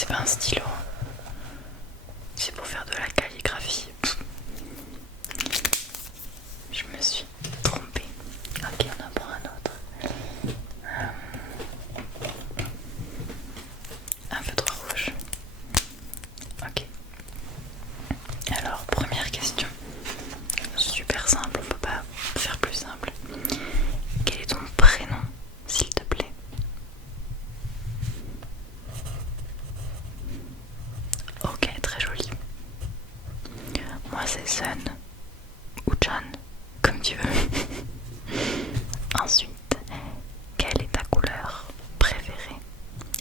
c'est pas un stylo. C'est pour faire de la calligraphie. Je me suis trompée. Ok, on en prend un autre. Un feutre rouge. Ok. Alors, première question. Super simple, on peut pas faire plus simple. Quel est ton prénom, s'il te plaît? Ok, très joli. Moi c'est Sun ou Chan, comme tu veux. Ensuite, quelle est ta couleur préférée?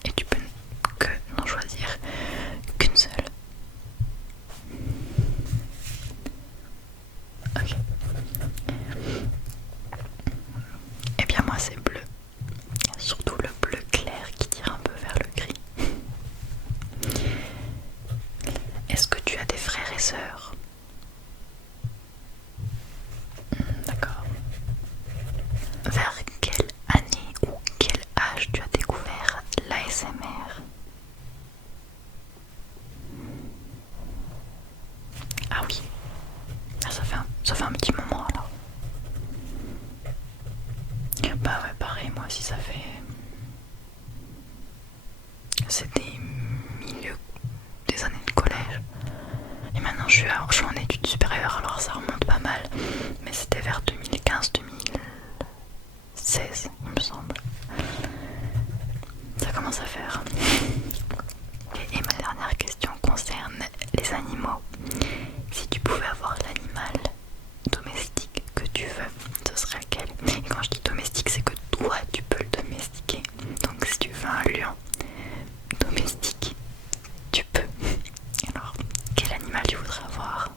Et tu peux que n'en choisir qu'une seule. Ok. Et bien moi c'est bleu. Surtout le bleu clair qui tire un peu vers le gris. Est-ce que tu as des frères et sœurs? D'accord. Vers quelle année ou quel âge tu as découvert l'ASMR? Ah oui, ah, ça fait un petit moment alors. Bah ouais, pareil, moi aussi ça fait... C'était milieu des années de collège. Et maintenant je suis en études supérieures, alors ça remonte pas mal. Mais c'était vers 2015-2016, il me semble. Ça commence à faire. Et ma dernière question concerne les animaux. Si tu pouvais avoir l'animal domestique que tu veux, ce serait lequel? Et quand je dis domestique, c'est que toi tu peux le domestiquer. Donc si tu veux un lion domestique, tu peux. Alors, quel animal tu voudrais avoir?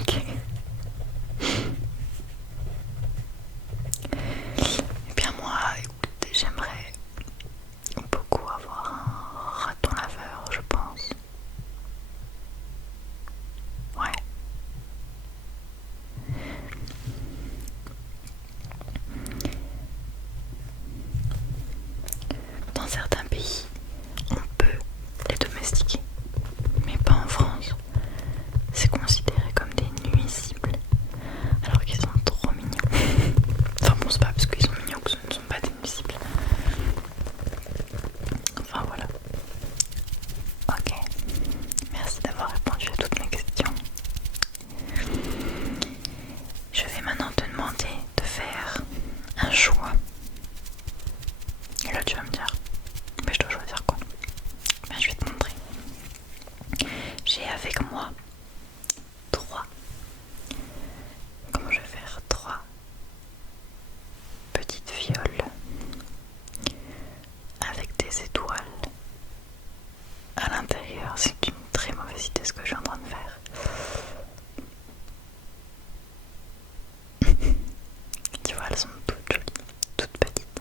Ok. Eh bien moi, écoute, j'aimerais beaucoup avoir un raton laveur, je pense. Ouais. Dans certains pays, on peut les domestiquer, mais pas en France. C'est considéré comme des nuisibles, alors qu'ils sont trop mignons. Enfin bon, c'est pas parce qu'ils sont mignons que ce ne sont pas des nuisibles. Enfin voilà. Ok, merci d'avoir répondu à toutes mes questions. Je vais maintenant te demander de faire un choix. Et là tu vas me dire, mais je dois choisir quoi? Ben, je vais te montrer. J'ai avec moi trois. Comment je vais faire? Trois petites fioles avec des étoiles à l'intérieur. C'est une très mauvaise idée ce que je suis en train de faire. Tu vois, elles sont toutes jolies, toutes petites.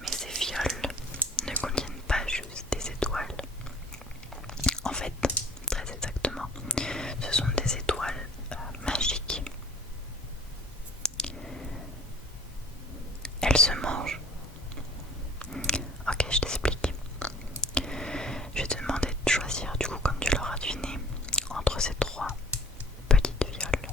Mais ces fioles ne contiennent pas juste des étoiles. En fait, très exactement, ce sont des étoiles magiques. Elles se mangent. Ok, je t'explique. Je vais te demander de choisir, du coup, comme tu l'auras deviné, entre ces trois petites fioles.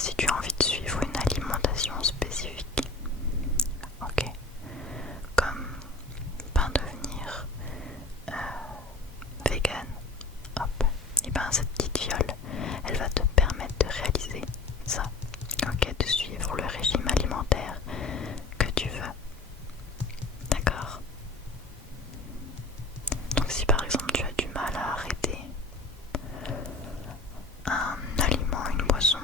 si tu as envie de suivre une alimentation spécifique, ok, comme devenir vegan, hop, et ben cette petite fiole, elle va te permettre de réaliser ça, ok, de suivre le régime alimentaire que tu veux, d'accord. Donc si par exemple tu as du mal à arrêter un aliment, une boisson,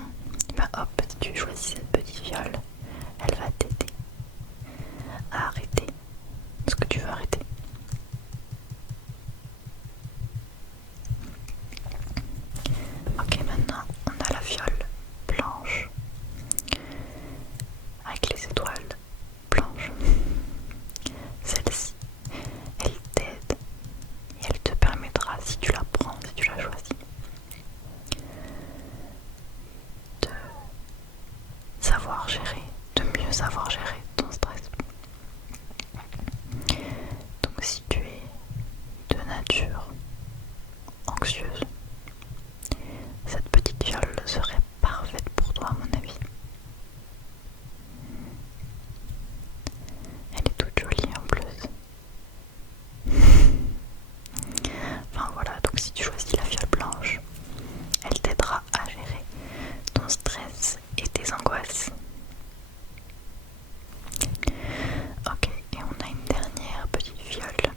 et ben hop, si tu choisis cette petite fiole, elle va t'aider à arrêter ce que tu veux arrêter. Ok, maintenant on a la fiole blanche avec les étoiles blanches. Celle-ci, elle t'aide et elle te permettra, si tu la prends, si tu la choisis, de savoir gérer, de mieux savoir gérer ton stress. Donc si tu es de nature anxieuse, cette petite fiole serait parfaite pour toi à mon avis. Elle est toute jolie en plus. Enfin voilà, donc si tu choisis la fiole blanche, elle t'aidera à gérer ton stress et tes angoisses. Ok, et on a une dernière petite fiole,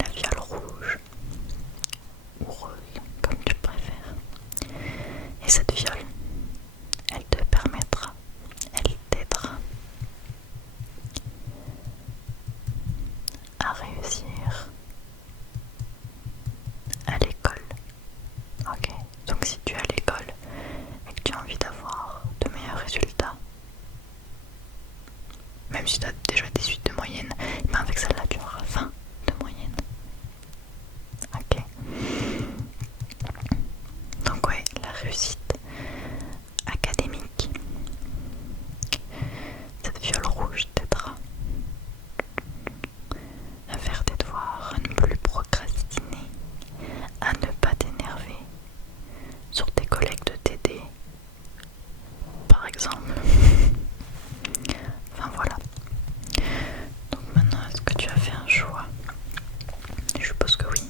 la fiole rouge ou rose, comme tu préfères. Et cette fiole, elle te permettra, elle t'aidera à réussir à l'école. Ok, donc si tu es à l'école et que tu as envie d'avoir de meilleurs résultats, même si tu as déjà 18 de moyenne, ben avec celle-là tu auras 20 de moyenne. Ok. Donc ouais, la réussite académique. Cette fiole rouge t'aidera à faire tes devoirs, à ne plus procrastiner, à ne pas t'énerver sur tes collègues de TD, par exemple. Enfin voilà. Donc maintenant, est-ce que tu as fait un choix? Je suppose que oui.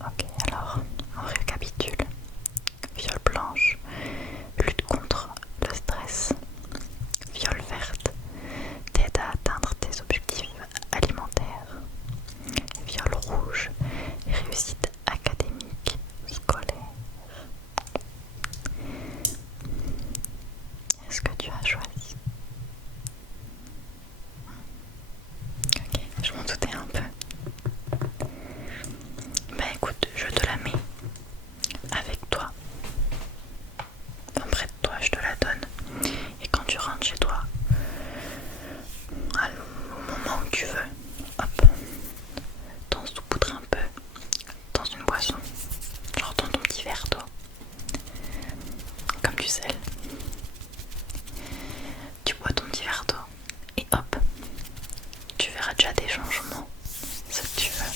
Ok, alors on récapitule. Fiole blanche, lutte contre le stress. Fiole verte, t'aide à atteindre tes objectifs alimentaires. Fiole rouge, réussite académique, scolaire. Est-ce que tu as choisi? Ok, je m'en doutais un peu. Bah écoute, je te la mets avec toi. Enfin près de toi, je te la donne. Et quand tu rentres chez toi, au moment où tu veux, hop, t'en saupoudres un peu dans une boisson, genre dans ton petit verre d'eau, comme du sel. Tu bois ton petit verre d'eau et hop, tu verras déjà des changements, ce que tu veux,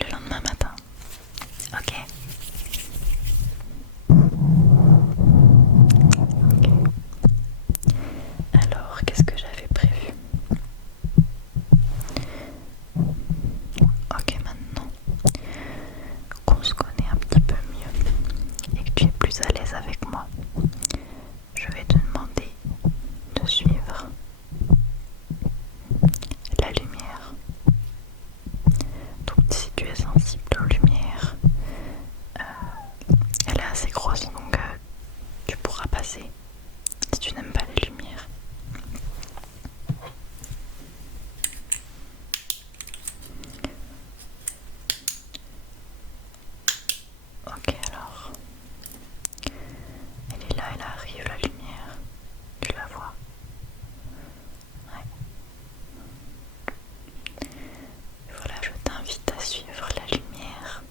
le lendemain matin. Ok. Ok. Alors, qu'est-ce que j'avais prévu? Ok, maintenant qu'on se connaît un petit peu mieux et que tu es plus à l'aise avec moi, je vais te demander de suivre la lumière. Donc si tu es sensible aux lumières, elle est assez grosse, donc tu pourras passer si tu n'aimes pas les lumières. Ok, alors elle est là, elle arrive la lumière, tu la vois? Ouais. Voilà, je t'invite à suivre la lumière.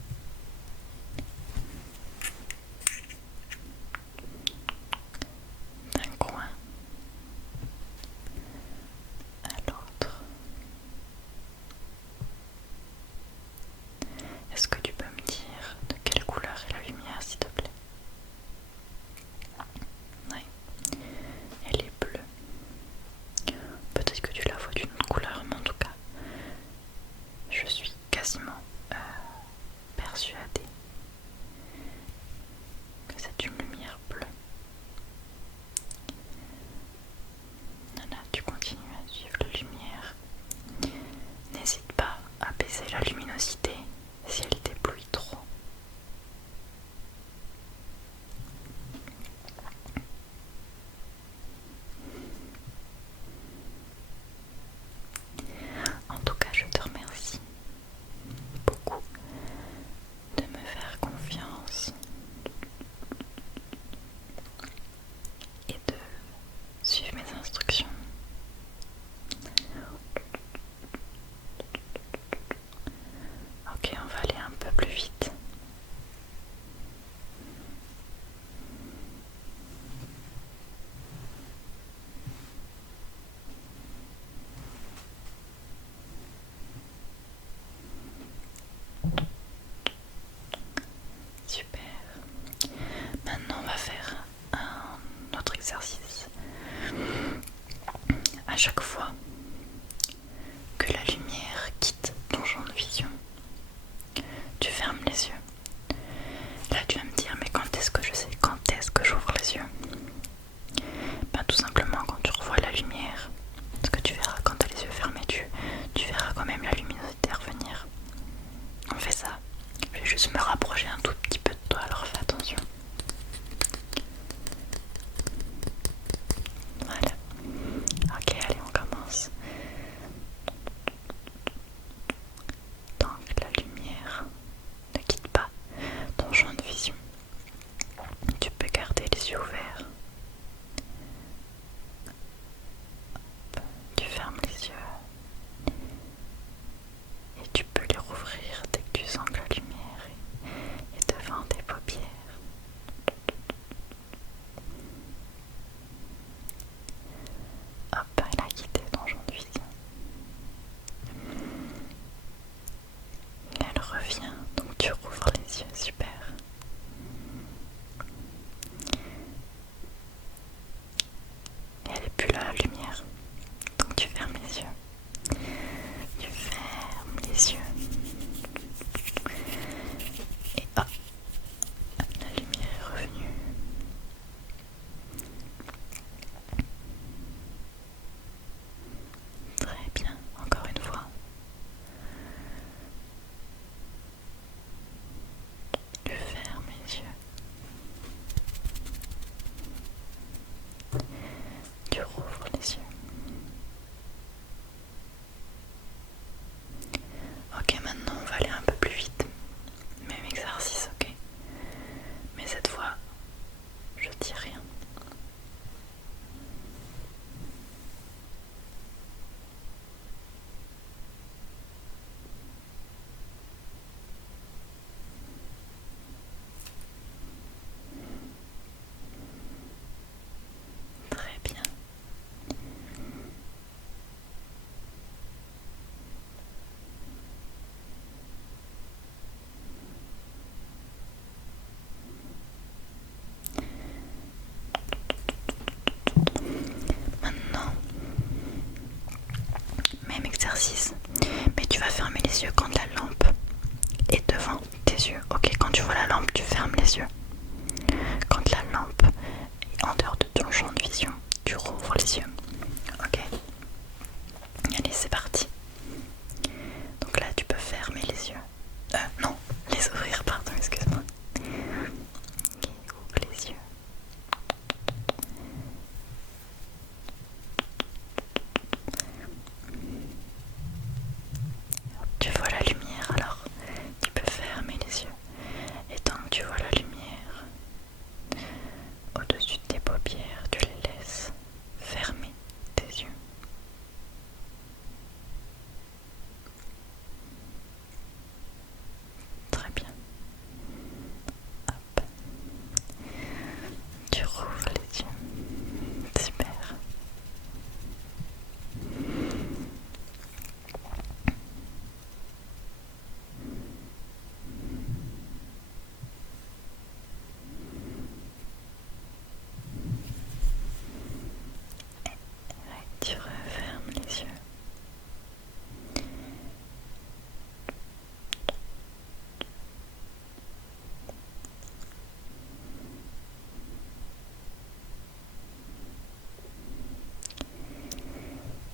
les yeux.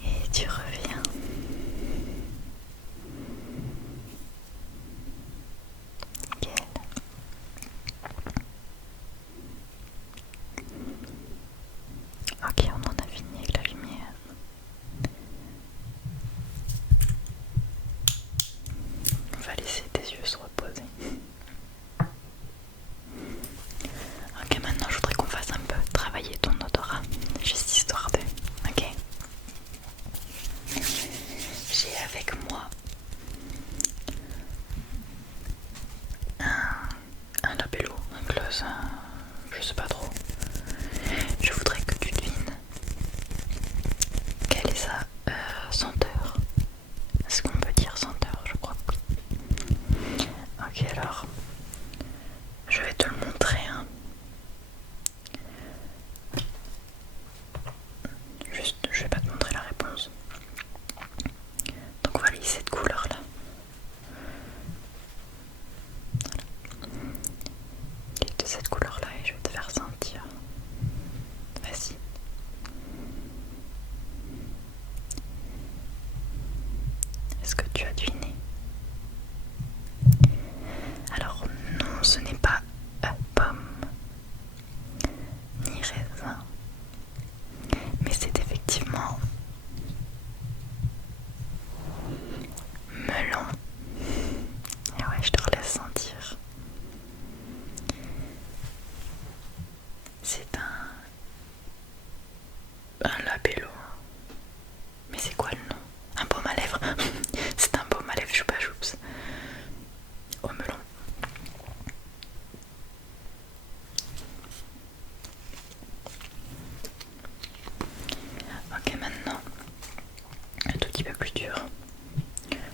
Et tu reviens. Nickel. Ok, on en a fini avec la lumière. On va laisser tes yeux se reposer. Ok, maintenant je voudrais qu'on fasse un peu travailler ton odorat, juste histoire de... Ok. J'ai avec moi un labello, un gloss, je sais pas trop. Je voudrais que tu devines quelle est sa senteur. Est-ce qu'on peut dire senteur? Je crois que oui. Ok, alors je vais te le montrer. Hein. Juste, je vais pas te montrer la réponse. Donc on va lier cette couleur là. Il est de cette couleur là et je vais te faire sentir. Vas-y. Est-ce que tu as deviné? Alors non, ce n'est pas pomme ni raisin, mais c'est effectivement melon. Et ouais, je te relaisse sentir. C'est un labello. Mais c'est quoi le nom? Un baume à lèvres. C'est un baume à lèvres choupa choups au melon. Ok, maintenant un tout petit peu plus dur.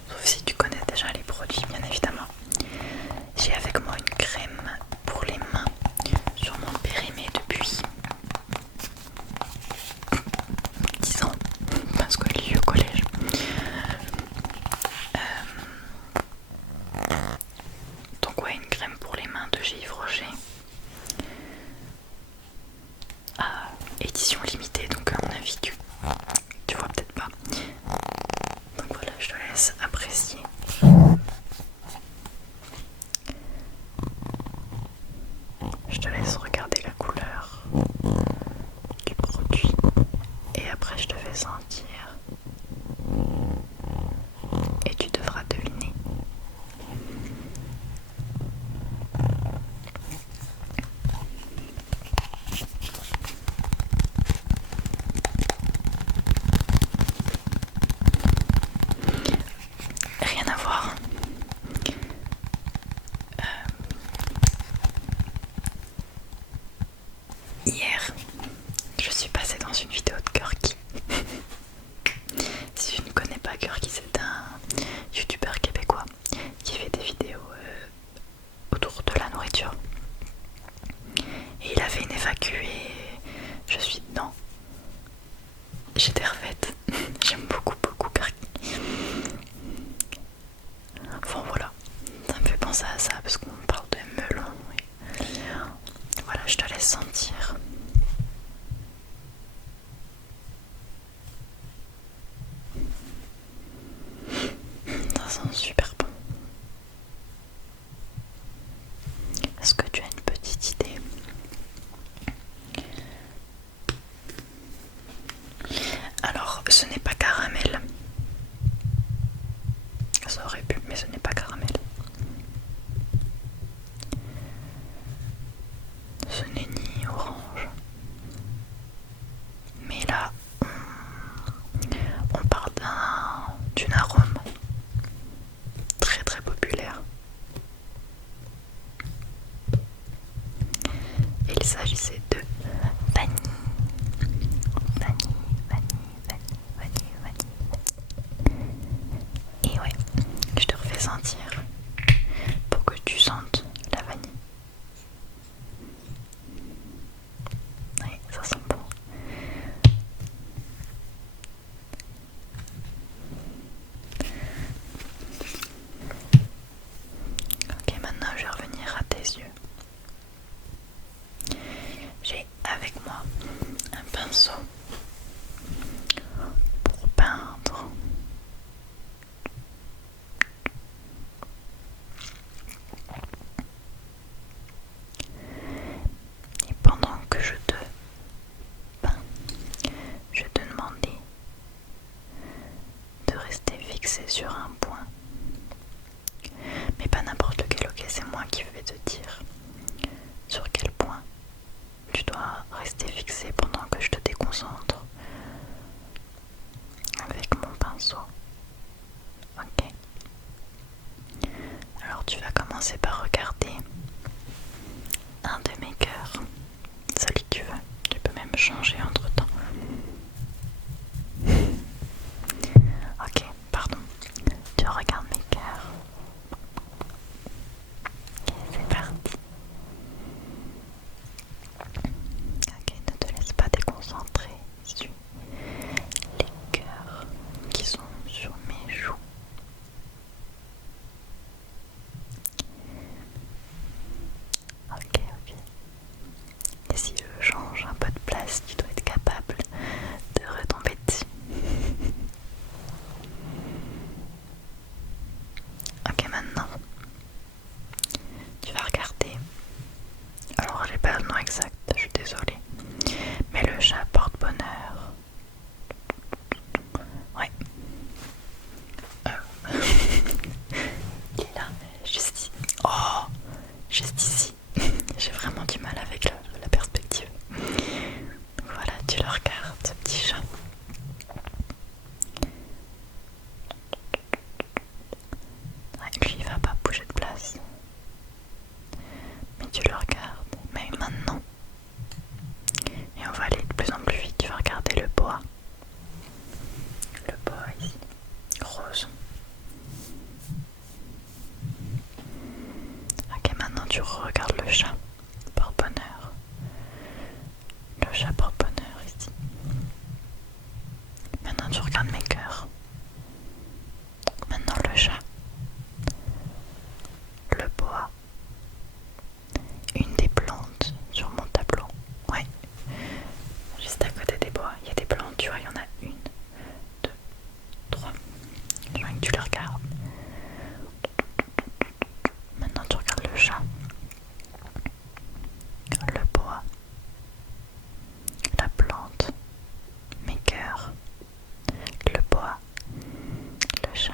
Sauf si tu connais déjà les produits, bien évidemment. J'ai avec moi une crème pour les mains, sûrement périmée depuis 10 ans, parce que je l'ai eu au collège. Donc ouais, une crème pour les mains de chez Yves Rocher. À édition limitée, donc à mon avis tu vois peut-être pas. Donc voilà, je te laisse apprécier. Je te laisse regarder la couleur du produit et après je te fais sentir et tu devras deviner. Rien à voir. Hier, je suis passée dans une vidéo de Gurki. Si tu ne connais pas Gurki, c'est un youtubeur québécois qui fait des vidéos autour de la nourriture. Et il a fait une FAQ et je suis dedans. J'étais refaite. J'aime beaucoup Gurki. Enfin voilà, ça me fait penser à ça parce qu'on parle de melon. Voilà, je te laisse sentir. Ça sent super bon. Est-ce que tu as une petite idée? Alors, ce n'est pas caramel. Ça aurait pu, mais ce n'est pas caramel. Ce n'est ni orange. Mais là, on parle d'une arôme très très populaire. Il s'agissait de vanille. Et ouais, je te refais sentir pour que tu sentes la vanille. Ouais, ça sent bon. sur quel point tu dois rester fixé pendant que je te déconcentre avec mon pinceau. Ok. Alors tu vas commencer par regarder un de mes cœurs, celui que tu veux. Tu peux même changer entre temps. Ok, pardon. Tu regardes mes cœurs. Ok, c'est parti. Ok, ne te laisse pas déconcentrer. Suis les cœurs qui sont sur mes joues. Ok. Et si je change un peu de place, tu dois être capable de retomber dessus. Ok, maintenant, tu vas regarder. Alors, j'ai pas le nom exact, je suis désolée. Mais le chat porte-bonheur. Ouais. Il est là, juste ici. Oh, juste ici. J'ai vraiment du mal avec la perspective. Voilà, tu le regardes, ce petit chat. Ouais, lui, il va pas bouger de place. Mais tu le regardes. Mais maintenant. Et on va aller de plus en plus vite. Tu vas regarder le bois. Le bois ici. Rose. Ok, maintenant tu regardes le chat. Porte-bonheur. Le chat porte-bonheur ici. Maintenant tu regardes mes cœurs. Maintenant le chat. Le bois. Une des plantes sur mon tableau. Ouais. Juste à côté des bois, il y a des plantes, tu vois, il y en a une, deux, trois. Je veux que tu les regardes. Maintenant tu regardes le chat. Le bois. La plante. Mes cœurs. Le bois. Le chat.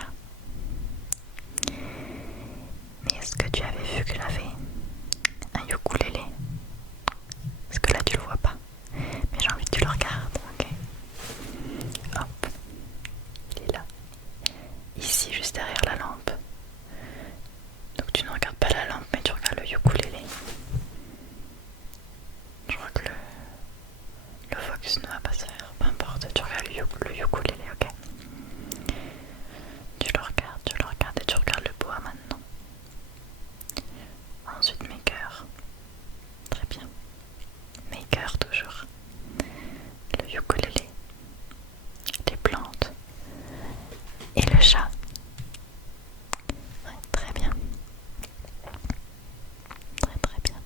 Mais est-ce que tu avais vu que j'avais un ukulélé? Parce que là tu le vois pas. Mais j'ai envie que tu le regardes, ok? Hop. Il est là. Ici, juste derrière la lampe. Donc tu ne regardes pas la lampe, mais tu regardes le ukulélé. Je crois que le focus ne va pas se faire. Peu importe, tu regardes le ukulélé, ok? Tu le regardes et tu regardes le bois maintenant. Ensuite mes cœurs. Très bien. Mes cœurs toujours. Le ukulélé. Les plantes. Et le chat. Ouais, très bien. Très bien.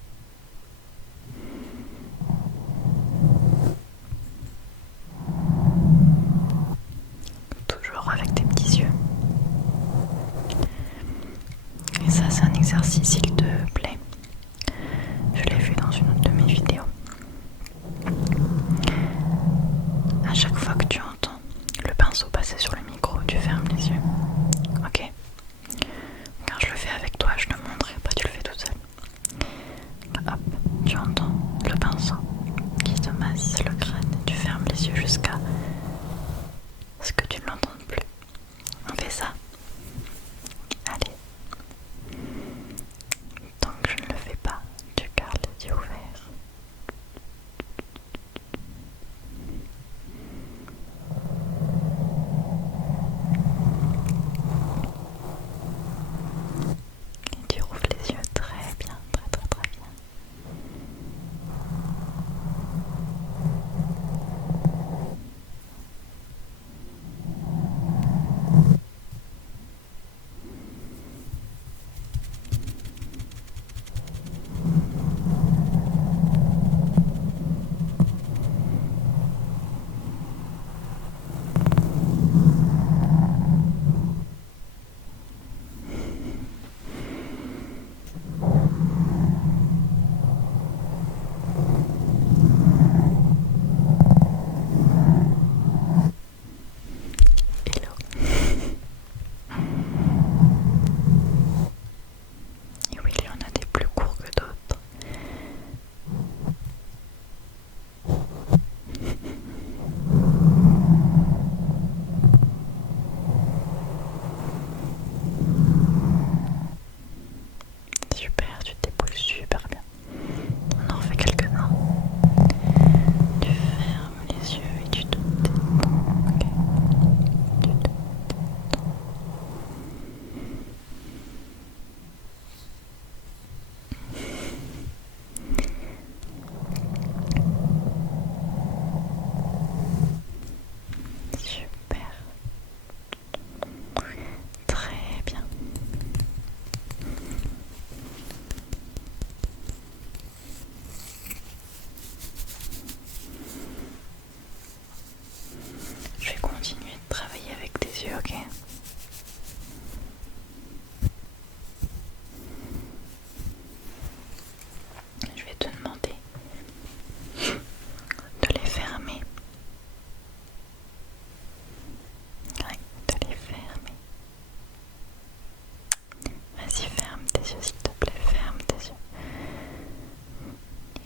Toujours avec tes petits yeux. Et ça c'est un exercice, s'il te plaît. Je l'ai vu dans une autre de mes vidéos. À chaque fois que tu entends le pinceau passer sur le micro, tu fermes les yeux. Ok? Car je le fais avec toi, je te montre, et après tu le fais toute seule. Hop, tu entends le pinceau qui te masse le crâne, tu fermes les yeux jusqu'à ce que tu ne l'entendes plus. On fait ça. Allez. Tant que je ne le fais pas, tu gardes les yeux ouverts. Et tu rouvres les yeux très bien, très bien.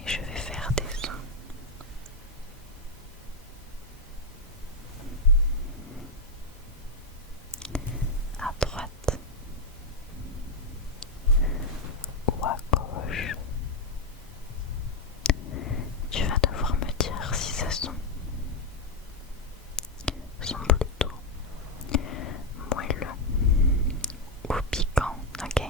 je vais faire des sons. À droite ou à gauche. Tu vas devoir me dire si ce sont plutôt moelleux ou piquant, ok?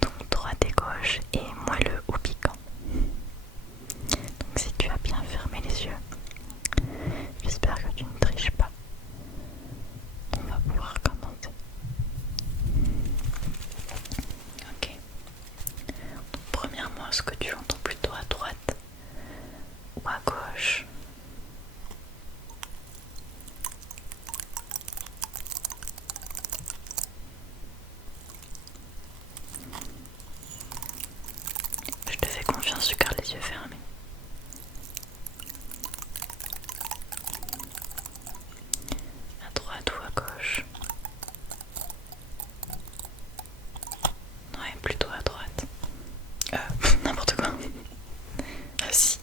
Donc droite et gauche et moelleux ou piquant. Donc si tu as bien fermé les yeux, j'espère que tu ne triches pas. On va pouvoir commencer. Ok. Donc, premièrement, est-ce que tu entends plutôt à droite ou à gauche? Je te fais confiance, tu gardes les yeux fermés. À droite ou à gauche? Ouais, plutôt à droite. N'importe quoi. Si.